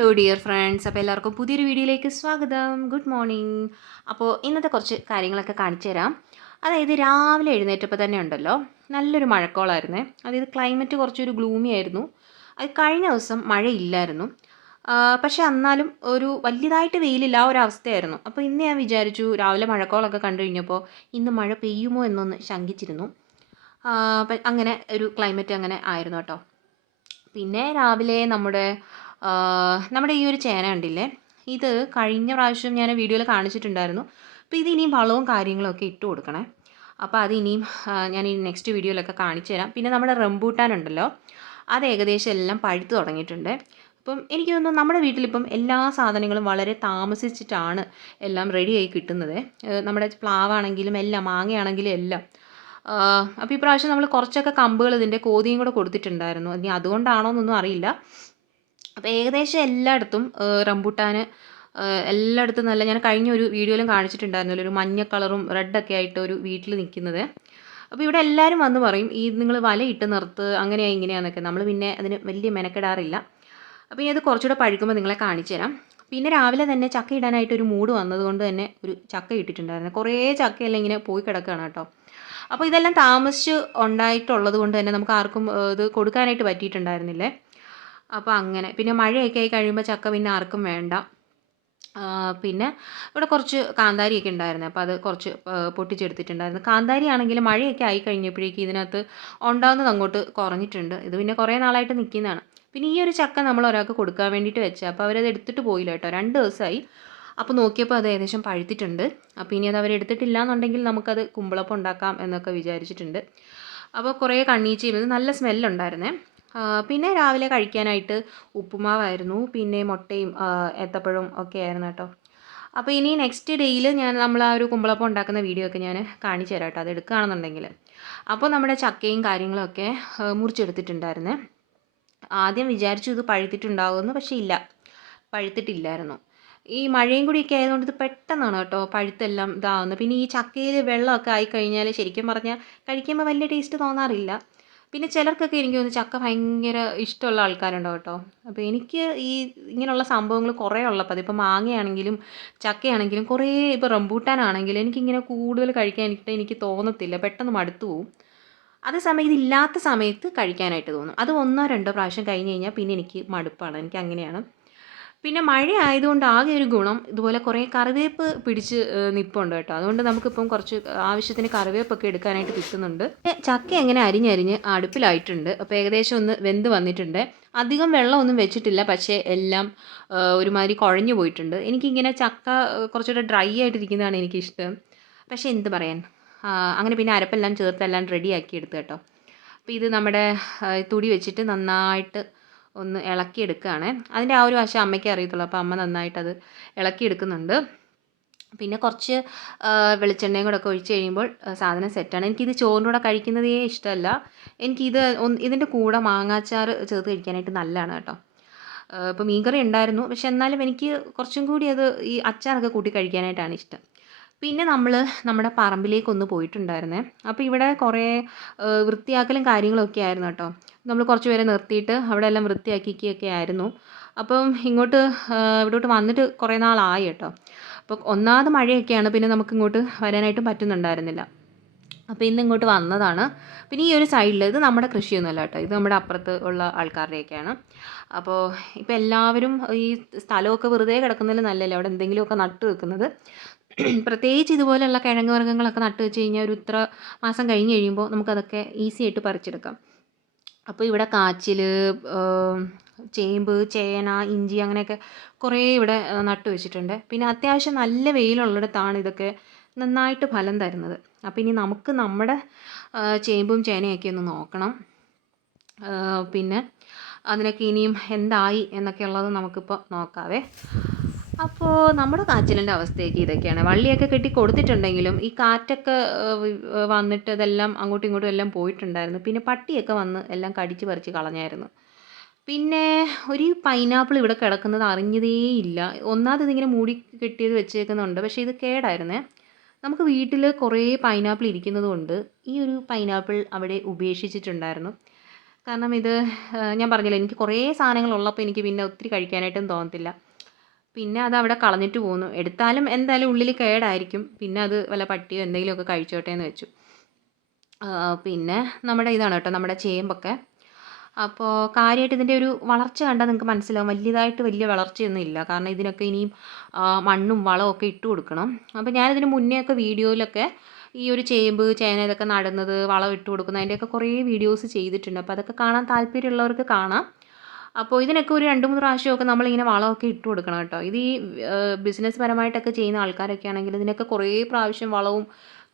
Hello dear friends, അപ്പോൾ എല്ലാവർക്കും പുതിയൊരു വീഡിയോയിലേക്ക് സ്വാഗതം. Good morning. അപ്പോൾ ഇന്നത്തെ കുറച്ച് കാര്യങ്ങളൊക്കെ കാണിച്ചു തരാം. അതായത് രാവിലെ എഴുന്നേറ്റപ്പോൾ തന്നെ ഉണ്ടല്ലോ, നല്ലൊരു മഴക്കോളായിരുന്നേ. അതായത് ക്ലൈമറ്റ് കുറച്ചൊരു ഗ്ലൂമി ആയിരുന്നു. അത് കഴിഞ്ഞ ദിവസം മഴയില്ലായിരുന്നു. പക്ഷേ എന്നാലും ഒരു വലിയതായിട്ട് വെയിലില്ല, ആ ഒരു അവസ്ഥയായിരുന്നു. അപ്പോൾ ഇന്ന് ഞാൻ വിചാരിച്ചു, രാവിലെ മഴക്കോളൊക്കെ കണ്ടു കഴിഞ്ഞപ്പോൾ ഇന്ന് മഴ പെയ്യുമോ എന്നൊന്ന് ശങ്കിച്ചിരുന്നു. അങ്ങനെ ഒരു ക്ലൈമറ്റ് അങ്ങനെ ആയിരുന്നു കേട്ടോ. പിന്നെ രാവിലെ നമ്മുടെ ഈ ഒരു ചേന കണ്ടില്ലേ, ഇത് കഴിഞ്ഞ പ്രാവശ്യം ഞാൻ വീഡിയോയിൽ കാണിച്ചിട്ടുണ്ടായിരുന്നു. അപ്പോൾ ഇത് ഇനിയും വളവും കാര്യങ്ങളൊക്കെ ഇട്ട് കൊടുക്കണേ. അപ്പോൾ അത് ഇനിയും ഞാൻ ഈ നെക്സ്റ്റ് വീഡിയോയിലൊക്കെ കാണിച്ചു തരാം. പിന്നെ നമ്മുടെ റംബൂട്ടാൻ ഉണ്ടല്ലോ, അത് ഏകദേശം എല്ലാം പഴുത്ത് തുടങ്ങിയിട്ടുണ്ട്. അപ്പം എനിക്ക് തോന്നുന്നു നമ്മുടെ വീട്ടിലിപ്പം എല്ലാ സാധനങ്ങളും വളരെ താമസിച്ചിട്ടാണ് എല്ലാം റെഡിയായി കിട്ടുന്നത്. നമ്മുടെ പ്ലാവാണെങ്കിലും എല്ലാം, മാങ്ങയാണെങ്കിലും എല്ലാം. അപ്പോൾ ഈ പ്രാവശ്യം നമ്മൾ കുറച്ചൊക്കെ കമ്പുകൾ ഇതിൻ്റെ കോതിയും കൂടെ കൊടുത്തിട്ടുണ്ടായിരുന്നു. ഇനി അതുകൊണ്ടാണോ എന്നൊന്നും അറിയില്ല. അപ്പോൾ ഏകദേശം എല്ലായിടത്തും റംബൂട്ടാന് എല്ലായിടത്തും നല്ല, ഞാൻ കഴിഞ്ഞ ഒരു വീഡിയോയിലും കാണിച്ചിട്ടുണ്ടായിരുന്നല്ലോ, ഒരു മഞ്ഞ കളറും റെഡൊക്കെ ആയിട്ട് ഒരു വീട്ടിൽ നിൽക്കുന്നത്. അപ്പോൾ ഇവിടെ എല്ലാവരും വന്ന് പറയും, ഈ നിങ്ങൾ വലയിട്ട് നിർത്ത് അങ്ങനെയാ ഇങ്ങനെയാന്നൊക്കെ. നമ്മൾ പിന്നെ അതിന് വലിയ മെനക്കെടാറില്ല. അപ്പോൾ ഇനി അത് കുറച്ചുകൂടെ പഴുക്കുമ്പോൾ നിങ്ങളെ കാണിച്ചു തരാം. പിന്നെ രാവിലെ തന്നെ ചക്ക ഇടാനായിട്ട് ഒരു മൂഡ് വന്നതുകൊണ്ട് തന്നെ ഒരു ചക്ക ഇട്ടിട്ടുണ്ടായിരുന്നു. കുറേ ചക്കയെല്ലാം ഇങ്ങനെ പോയി കിടക്കുകയാണ് കേട്ടോ. അപ്പോൾ ഇതെല്ലാം താമസിച്ച് ഉണ്ടായിട്ടുള്ളത് കൊണ്ട് തന്നെ നമുക്ക് ആർക്കും ഇത് കൊടുക്കാനായിട്ട് പറ്റിയിട്ടുണ്ടായിരുന്നില്ലേ. അപ്പോൾ അങ്ങനെ പിന്നെ മഴയൊക്കെ ആയി കഴിയുമ്പോൾ ചക്ക പിന്നെ ആർക്കും വേണ്ട. പിന്നെ ഇവിടെ കുറച്ച് കാന്താരിയൊക്കെ ഉണ്ടായിരുന്നു. അപ്പോൾ അത് കുറച്ച് പൊട്ടിച്ചെടുത്തിട്ടുണ്ടായിരുന്നു. കാന്താരി ആണെങ്കിൽ മഴയൊക്കെ ആയി കഴിഞ്ഞപ്പോഴേക്കും ഇതിനകത്ത് ഉണ്ടാകുന്നത് അങ്ങോട്ട് കുറഞ്ഞിട്ടുണ്ട്. ഇത് പിന്നെ കുറേ നാളായിട്ട് നിൽക്കുന്നതാണ്. പിന്നെ ഈ ഒരു ചക്ക നമ്മൾ ഒരാൾക്ക് കൊടുക്കാൻ വേണ്ടിയിട്ട് വെച്ചത്. അപ്പോൾ അവരത് എടുത്തിട്ട് പോയില്ല കേട്ടോ, 2 ദിവസമായി. അപ്പോൾ നോക്കിയപ്പോൾ അത് ഏകദേശം പഴുത്തിട്ടുണ്ട്. അപ്പോൾ ഇനി അത് അവരെടുത്തിട്ടില്ല എന്നുണ്ടെങ്കിൽ നമുക്കത് കുമ്പളപ്പം ഉണ്ടാക്കാം എന്നൊക്കെ വിചാരിച്ചിട്ടുണ്ട്. അപ്പോൾ കുറേ കണ്ണീച്ചയും, ഇത് നല്ല സ്മെല്ലുണ്ടായിരുന്നേ. പിന്നെ രാവിലെ കഴിക്കാനായിട്ട് ഉപ്പുമാവായിരുന്നു, പിന്നെ മുട്ടയും ഏത്തപ്പഴവും ഒക്കെ ആയിരുന്നു കേട്ടോ. അപ്പോൾ ഇനി നെക്സ്റ്റ് ഡേയിൽ നമ്മൾ ആ ഒരു കുമ്പളപ്പം ഉണ്ടാക്കുന്ന വീഡിയോ ഒക്കെ ഞാൻ കാണിച്ചു തരാം കേട്ടോ, അത് എടുക്കുകയാണെന്നുണ്ടെങ്കിൽ. അപ്പോൾ നമ്മുടെ ചക്കയും കാര്യങ്ങളൊക്കെ മുറിച്ചെടുത്തിട്ടുണ്ടായിരുന്നേ. ആദ്യം വിചാരിച്ചു ഇത് പഴുത്തിട്ടുണ്ടാകുമെന്ന്, പക്ഷേ ഇല്ല, പഴുത്തിട്ടില്ലായിരുന്നു. ഈ മഴയും കൂടിയൊക്കെ ആയതുകൊണ്ട് ഇത് പെട്ടെന്നാണ് കേട്ടോ പഴുത്തെല്ലാം ഇതാവുന്നത്. പിന്നെ ഈ ചക്കയിൽ വെള്ളമൊക്കെ ആയിക്കഴിഞ്ഞാൽ ശരിക്കും പറഞ്ഞാൽ കഴിക്കുമ്പോൾ വലിയ ടേസ്റ്റ് തോന്നാറില്ല. പിന്നെ ചിലർക്കൊക്കെ എനിക്ക് തോന്നുന്നു ചക്ക ഭയങ്കര ഇഷ്ടമുള്ള ആൾക്കാരുണ്ടാവും കേട്ടോ. അപ്പോൾ എനിക്ക് ഈ ഇങ്ങനെയുള്ള സംഭവങ്ങൾ കുറേ ഉള്ളപ്പോൾ, അതിപ്പോൾ മാങ്ങയാണെങ്കിലും ചക്കയാണെങ്കിലും കുറേ, ഇപ്പോൾ റംബൂട്ടാനാണെങ്കിലും എനിക്കിങ്ങനെ കൂടുതൽ കഴിക്കാനായിട്ട് എനിക്ക് തോന്നത്തില്ല, പെട്ടെന്ന് മടുത്തു പോവും. അതേസമയം ഇതില്ലാത്ത സമയത്ത് കഴിക്കാനായിട്ട് തോന്നും. അത് 1-2 പ്രാവശ്യം കഴിഞ്ഞ് കഴിഞ്ഞാൽ പിന്നെ എനിക്ക് മടുപ്പാണ്, എനിക്ക് അങ്ങനെയാണ്. പിന്നെ മഴ ആയതുകൊണ്ട് ആകെ ഒരു ഗുണം, ഇതുപോലെ കുറേ കറിവേപ്പ് പിടിച്ച് നിൽപ്പുണ്ട് കേട്ടോ. അതുകൊണ്ട് നമുക്കിപ്പം കുറച്ച് ആവശ്യത്തിന് കറിവേപ്പൊക്കെ എടുക്കാനായിട്ട് കിട്ടുന്നുണ്ട്. ചക്ക എങ്ങനെ അരിഞ്ഞരിഞ്ഞ് അടുപ്പിലായിട്ടുണ്ട്. അപ്പോൾ ഏകദേശം ഒന്ന് വെന്ത് വന്നിട്ടുണ്ട്. അധികം വെള്ളമൊന്നും വെച്ചിട്ടില്ല, പക്ഷേ എല്ലാം ഒരുമാതിരി കുഴഞ്ഞു പോയിട്ടുണ്ട്. എനിക്കിങ്ങനെ ചക്ക കുറച്ചുകൂടെ ഡ്രൈ ആയിട്ടിരിക്കുന്നതാണ് എനിക്കിഷ്ടം. പക്ഷേ എന്ത് പറയാൻ, അങ്ങനെ പിന്നെ അരപ്പെല്ലാം ചേർത്തെല്ലാം റെഡിയാക്കി എടുത്തു കേട്ടോ. അപ്പോൾ ഇത് നമ്മുടെ തുടി വെച്ചിട്ട് നന്നായിട്ട് ഒന്ന് ഇളക്കിയെടുക്കുകയാണ്. അതിൻ്റെ ആ ഒരു വശം അമ്മയ്ക്ക് അറിയത്തുള്ളൂ. അപ്പോൾ അമ്മ നന്നായിട്ടത് ഇളക്കിയെടുക്കുന്നുണ്ട്. പിന്നെ കുറച്ച് വെളിച്ചെണ്ണയും കൂടെ ഒക്കെ ഒഴിച്ച് കഴിയുമ്പോൾ സാധനം സെറ്റാണ്. എനിക്കിത് ചോറിൻ്റെ കൂടെ കഴിക്കുന്നതേ ഇഷ്ടമല്ല. എനിക്കിത് ഇതിൻ്റെ കൂടെ മാങ്ങാച്ചാർ ചേർത്ത് കഴിക്കാനായിട്ട് നല്ലതാണ് കേട്ടോ. ഇപ്പോൾ മീൻകറി ഉണ്ടായിരുന്നു, പക്ഷെ എന്നാലും എനിക്ക് കുറച്ചും കൂടി അത് ഈ അച്ചാറൊക്കെ കൂട്ടി കഴിക്കാനായിട്ടാണ് ഇഷ്ടം. പിന്നെ നമ്മുടെ പറമ്പിലേക്കൊന്ന് പോയിട്ടുണ്ടായിരുന്നേ. അപ്പോൾ ഇവിടെ കുറേ വൃത്തിയാക്കലും കാര്യങ്ങളൊക്കെ ആയിരുന്നു കേട്ടോ. നമ്മൾ കുറച്ച് പേരെ നിർത്തിയിട്ട് അവിടെ എല്ലാം വൃത്തിയാക്കിയൊക്കെ ആയിരുന്നു. അപ്പം ഇവിടോട്ട് വന്നിട്ട് കുറേ നാളായി കേട്ടോ. അപ്പോൾ ഒന്നാമത് മഴയൊക്കെയാണ്, പിന്നെ നമുക്കിങ്ങോട്ട് വരാനായിട്ടും പറ്റുന്നുണ്ടായിരുന്നില്ല. അപ്പോൾ ഇന്ന് ഇങ്ങോട്ട് വന്നതാണ്. പിന്നെ ഈ ഒരു സൈഡിൽ ഇത് നമ്മുടെ കൃഷിയൊന്നുമല്ല കേട്ടോ, ഇത് നമ്മുടെ അപ്പുറത്ത് ഉള്ള ആൾക്കാരുടെയൊക്കെയാണ്. അപ്പോൾ ഇപ്പോൾ എല്ലാവരും ഈ സ്ഥലമൊക്കെ വെറുതെ കിടക്കുന്നതിൽ നല്ലതല്ലേ അവിടെ എന്തെങ്കിലുമൊക്കെ നട്ട് വെക്കുന്നത്. പ്രത്യേകിച്ച് ഇതുപോലെയുള്ള കിഴങ്ങ് വർഗ്ഗങ്ങളൊക്കെ നട്ട് വെച്ച് കഴിഞ്ഞാൽ ഒരു ഇത്ര മാസം കഴിഞ്ഞ് കഴിയുമ്പോൾ നമുക്കതൊക്കെ ഈസി ആയിട്ട് പറിച്ചെടുക്കാം. അപ്പോൾ ഇവിടെ കാച്ചിൽ, ചേമ്പ്, ചേന, ഇഞ്ചി അങ്ങനെയൊക്കെ കുറേ ഇവിടെ നട്ട് വെച്ചിട്ടുണ്ട്. പിന്നെ അത്യാവശ്യം നല്ല വെയിലുള്ളിടത്താണ് ഇതൊക്കെ നന്നായിട്ട് ഫലം തരുന്നത്. അപ്പോൾ ഇനി നമുക്ക് നമ്മുടെ ചേമ്പും ചേനയൊക്കെ ഒന്ന് നോക്കണം. പിന്നെ അതിനൊക്കെ ഇനിയും എന്തായി എന്നൊക്കെ ഉള്ളത് നമുക്കിപ്പോൾ നോക്കാവേ. അപ്പോൾ നമ്മുടെ കാച്ചിലിൻ്റെ അവസ്ഥയൊക്കെ ഇതൊക്കെയാണ്. വള്ളിയൊക്കെ കെട്ടി കൊടുത്തിട്ടുണ്ടെങ്കിലും ഈ കാറ്റൊക്കെ വന്നിട്ട് ഇതെല്ലാം അങ്ങോട്ടും ഇങ്ങോട്ടും എല്ലാം പോയിട്ടുണ്ടായിരുന്നു. പിന്നെ പട്ടിയൊക്കെ വന്ന് എല്ലാം കടിച്ച് പറിച്ച് കളഞ്ഞായിരുന്നു. പിന്നെ ഒരു പൈനാപ്പിൾ ഇവിടെ കിടക്കുന്നത് അറിഞ്ഞതേയില്ല. ഒന്നാമത് ഇതിങ്ങനെ മൂടി കെട്ടിയത് വെച്ചേക്കുന്നുണ്ട്, പക്ഷേ ഇത് കേടായിരുന്നേ. നമുക്ക് വീട്ടിൽ കുറേ പൈനാപ്പിൾ ഇരിക്കുന്നത് കൊണ്ട് ഈ ഒരു പൈനാപ്പിൾ അവിടെ ഉപേക്ഷിച്ചിട്ടുണ്ടായിരുന്നു. കാരണം ഇത് ഞാൻ പറഞ്ഞല്ലോ എനിക്ക് കുറേ സാധനങ്ങളുള്ളപ്പോൾ എനിക്ക് പിന്നെ ഒത്തിരി കഴിക്കാനായിട്ടും തോന്നത്തില്ല. പിന്നെ അതവിടെ കളഞ്ഞിട്ട് പോന്നു. എടുത്താലും എന്തായാലും ഉള്ളിൽ കേടായിരിക്കും. പിന്നെ അത് വല്ല പട്ടിയോ എന്തെങ്കിലുമൊക്കെ കഴിച്ചോട്ടെ എന്ന് വെച്ചു. പിന്നെ നമ്മുടെ ഇതാണ് കേട്ടോ നമ്മുടെ ചേമ്പൊക്കെ. അപ്പോൾ കാര്യമായിട്ട് ഇതിൻ്റെ ഒരു വളർച്ച കണ്ടാൽ നിങ്ങൾക്ക് മനസ്സിലാവും. വലിയതായിട്ട് വലിയ വളർച്ചയൊന്നും ഇല്ല. കാരണം ഇതിനൊക്കെ ഇനിയും മണ്ണും വളവും ഒക്കെ ഇട്ട് കൊടുക്കണം. അപ്പോൾ ഞാനിതിന് മുന്നേ ഒക്കെ വീഡിയോയിലൊക്കെ ഈ ഒരു ചേമ്പ്, ചേന ഇതൊക്കെ നടുന്നത്, വളം ഇട്ട് കൊടുക്കുന്നത് അതിൻ്റെയൊക്കെ കുറേ വീഡിയോസ് ചെയ്തിട്ടുണ്ട്. അപ്പോൾ അതൊക്കെ കാണാൻ താല്പര്യമുള്ളവർക്ക് കാണാം. അപ്പോൾ ഇതിനൊക്കെ ഒരു 2, 3 പ്രാവശ്യമൊക്കെ നമ്മളിങ്ങനെ വളമൊക്കെ ഇട്ട് കൊടുക്കണം കേട്ടോ. ഇത് ഈ ബിസിനസ് പരമായിട്ടൊക്കെ ചെയ്യുന്ന ആൾക്കാരൊക്കെ ആണെങ്കിൽ ഇതിനൊക്കെ കുറേ പ്രാവശ്യം വളവും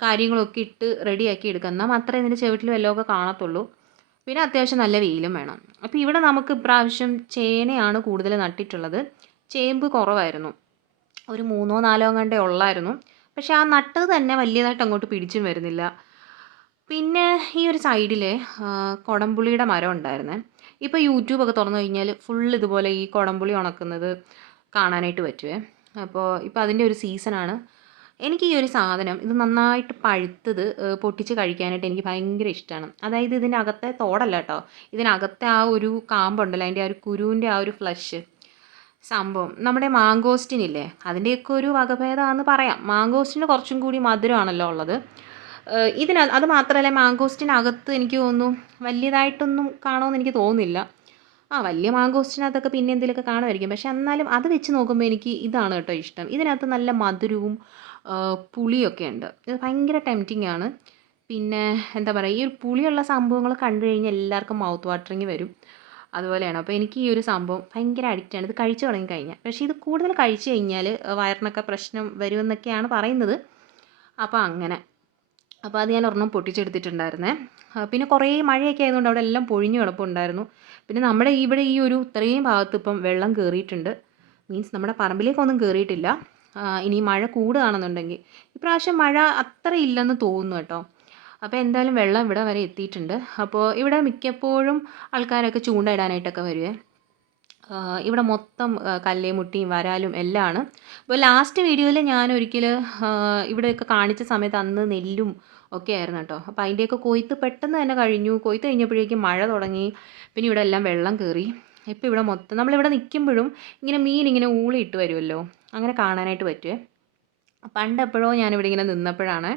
കാര്യങ്ങളൊക്കെ ഇട്ട് റെഡിയാക്കി എടുക്കുക. എന്നാൽ മാത്രമേ ഇതിൻ്റെ ചുവട്ടിൽ വല്ലതൊക്കെ കാണത്തുള്ളൂ. പിന്നെ അത്യാവശ്യം നല്ല വെയിലും വേണം. അപ്പോൾ ഇവിടെ നമുക്ക് ഇപ്രാവശ്യം ചേനയാണ് കൂടുതൽ നട്ടിട്ടുള്ളത്. ചേമ്പ് കുറവായിരുന്നു. ഒരു 3ഓ 4ഓ എങ്ങാണ്ടേ ഉള്ളായിരുന്നു. പക്ഷേ ആ നട്ടത് തന്നെ വലിയതായിട്ട് അങ്ങോട്ട് പിടിച്ചും വരുന്നില്ല. പിന്നെ ഈ ഒരു സൈഡിൽ കുടംപുളിയുടെ മരം ഉണ്ടായിരുന്നേ. ഇപ്പോൾ യൂട്യൂബൊക്കെ തുറന്നു കഴിഞ്ഞാൽ ഫുൾ ഇതുപോലെ ഈ കുടംപുളി ഉണക്കുന്നത് കാണാനായിട്ട് പറ്റുമേ. അപ്പോൾ ഇപ്പോൾ അതിൻ്റെ ഒരു സീസണാണ്. എനിക്ക് ഈ ഒരു സാധനം ഇത് നന്നായിട്ട് പഴുത്തത് പൊട്ടിച്ച് കഴിക്കാനായിട്ട് എനിക്ക് ഭയങ്കര ഇഷ്ടമാണ്. അതായത് ഇതിൻ്റെ അകത്തെ തോടല്ല കേട്ടോ, ഇതിനകത്തെ ആ ഒരു കാമ്പുണ്ടല്ലോ, അതിൻ്റെ ആ ഒരു കുരുവിൻ്റെ ആ ഒരു ഫ്ലഷ് സംഭവം. നമ്മുടെ മാങ്കോസ്റ്റിനില്ലേ, അതിൻ്റെയൊക്കെ ഒരു വകഭേദമാണെന്ന് പറയാം. മാങ്കോസ്റ്റിന് കുറച്ചും കൂടി മധുരമാണല്ലോ ഉള്ളത്. അത് മാത്രമല്ല മാങ്കോസ്റ്റിനകത്ത് എനിക്ക് തോന്നുന്നു വലിയതായിട്ടൊന്നും കാണുമെന്ന് എനിക്ക് തോന്നുന്നില്ല. വലിയ മാങ്കോസ്റ്റിനകത്തൊക്കെ പിന്നെ എന്തെങ്കിലുമൊക്കെ കാണുമായിരിക്കും. പക്ഷെ എന്നാലും അത് വെച്ച് നോക്കുമ്പോൾ എനിക്ക് ഇതാണ് കേട്ടോ ഇഷ്ടം. ഇതിനകത്ത് നല്ല മധുരവും പുളിയൊക്കെ ഉണ്ട്. ഇത് ഭയങ്കര ടെംപ്റ്റിംഗ് ആണ്. പിന്നെ എന്താ പറയുക, ഈ ഒരു പുളിയുള്ള സംഭവങ്ങൾ കണ്ടു കഴിഞ്ഞാൽ എല്ലാവർക്കും മൗത്ത് വാട്ടറിങ് വരും. അതുപോലെയാണ്. അപ്പോൾ എനിക്ക് ഈ ഒരു സംഭവം ഭയങ്കര അഡിക്റ്റാണ്. ഇത് കഴിച്ചു തുടങ്ങി കഴിഞ്ഞാൽ. പക്ഷേ ഇത് കൂടുതൽ കഴിച്ചു കഴിഞ്ഞാൽ വയറിനൊക്കെ പ്രശ്നം വരുമെന്നൊക്കെയാണ് പറയുന്നത്. അപ്പോൾ അങ്ങനെ. അപ്പോൾ അത് ഞാൻ ഒരെണ്ണം പൊട്ടിച്ചെടുത്തിട്ടുണ്ടായിരുന്നേ. പിന്നെ കുറേ മഴയൊക്കെ ആയതുകൊണ്ട് അവിടെ എല്ലാം പൊഴിഞ്ഞു കിടപ്പുണ്ടായിരുന്നു. പിന്നെ നമ്മുടെ ഇവിടെ ഈ ഒരു ഇത്രയും ഭാഗത്ത് ഇപ്പം വെള്ളം കയറിയിട്ടുണ്ട്. മീൻസ് നമ്മുടെ പറമ്പിലേക്കൊന്നും കയറിയിട്ടില്ല. ഇനി മഴ കൂടുകയാണെന്നുണ്ടെങ്കിൽ, ഇപ്രാവശ്യം മഴ അത്ര ഇല്ലെന്ന് തോന്നുന്നു കേട്ടോ. അപ്പോൾ എന്തായാലും വെള്ളം ഇവിടെ വരെ എത്തിയിട്ടുണ്ട്. അപ്പോൾ ഇവിടെ മിക്കപ്പോഴും ആൾക്കാരൊക്കെ ചൂണ്ടയിടാനായിട്ടൊക്കെ വരുവേ. ഇവിടെ മൊത്തം കല്ലേമുട്ടിയും വരാലും എല്ലാം ആണ്. അപ്പോൾ ലാസ്റ്റ് വീഡിയോയിൽ ഞാൻ ഒരിക്കൽ ഇവിടെയൊക്കെ കാണിച്ച സമയത്ത് അന്ന് നെല്ലും ഒക്കെ ആയിരുന്നു കേട്ടോ. അപ്പോൾ അതിൻ്റെയൊക്കെ കൊയ്ത്ത് പെട്ടെന്ന് തന്നെ കഴിഞ്ഞു. കൊയ്ത്ത് കഴിഞ്ഞപ്പോഴേക്കും മഴ തുടങ്ങി. പിന്നെ ഇവിടെ എല്ലാം വെള്ളം കയറി. ഇപ്പോൾ ഇവിടെ മൊത്തം നമ്മളിവിടെ നിൽക്കുമ്പോഴും ഇങ്ങനെ മീൻ ഇങ്ങനെ ഊളിയിട്ട് വരുമല്ലോ, അങ്ങനെ കാണാനായിട്ട് പറ്റുമേ. പണ്ട് എപ്പോഴോ ഞാനിവിടെ ഇങ്ങനെ നിന്നപ്പോഴാണ്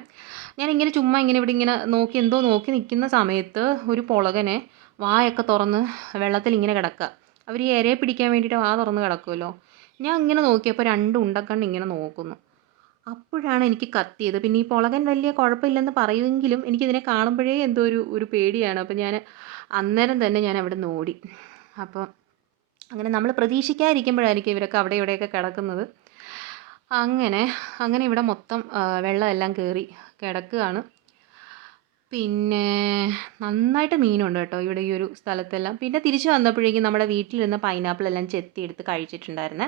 ഞാനിങ്ങനെ ചുമ്മാ ഇങ്ങനെ ഇവിടെ ഇങ്ങനെ എന്തോ നോക്കി നിൽക്കുന്ന സമയത്ത് ഒരു പുളകനെ വായൊക്കെ തുറന്ന് വെള്ളത്തിൽ ഇങ്ങനെ കിടക്കുക. അവർ ഈ ഇരയെ പിടിക്കാൻ വേണ്ടിയിട്ട് വാ തുറന്ന് കിടക്കുമല്ലോ. ഞാൻ ഇങ്ങനെ നോക്കിയപ്പോൾ 2 ഉണ്ടക്കണ്ണ് ഇങ്ങനെ നോക്കുന്നു. അപ്പോഴാണ് എനിക്ക് കത്തിയത്. പിന്നെ ഈ പുളകൻ വലിയ കുഴപ്പമില്ലെന്ന് പറയുമെങ്കിലും എനിക്കിതിനെ കാണുമ്പോഴേ എന്തോ ഒരു പേടിയാണ്. അപ്പോൾ ഞാൻ അന്നേരം തന്നെ ഞാൻ അവിടെ നിന്ന് ഓടി. അപ്പോൾ അങ്ങനെ നമ്മൾ പ്രതീക്ഷിക്കാതിരിക്കുമ്പോഴായിരിക്കും ഇവരൊക്കെ അവിടെ ഇവിടെയൊക്കെ കിടക്കുന്നത്. അങ്ങനെ ഇവിടെ മൊത്തം വെള്ളമെല്ലാം കയറി കിടക്കുകയാണ്. പിന്നെ നന്നായിട്ട് മീനുണ്ട് കേട്ടോ ഇവിടെ ഈ ഒരു സ്ഥലത്തെല്ലാം. പിന്നെ തിരിച്ച് വന്നപ്പോഴേക്കും നമ്മുടെ വീട്ടിലിരുന്ന പൈനാപ്പിളെല്ലാം ചെത്തിയെടുത്ത് കഴിച്ചിട്ടുണ്ടായിരുന്നേ.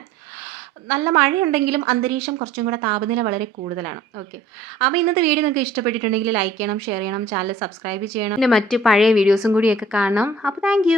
നല്ല മഴയുണ്ടെങ്കിലും അന്തരീക്ഷം കുറച്ചും കൂടെ താപനില വളരെ കൂടുതലാണ്. ഓക്കെ, അപ്പോൾ ഇന്നത്തെ വീഡിയോ നിങ്ങൾക്ക് ഇഷ്ടപ്പെട്ടിട്ടുണ്ടെങ്കിൽ ലൈക്ക് ചെയ്യണം, ഷെയർ ചെയ്യണം, ചാനൽ സബ്സ്ക്രൈബ് ചെയ്യണം. പിന്നെ മറ്റ് പഴയ വീഡിയോസും കൂടിയൊക്കെ കാണണം. അപ്പോൾ താങ്ക്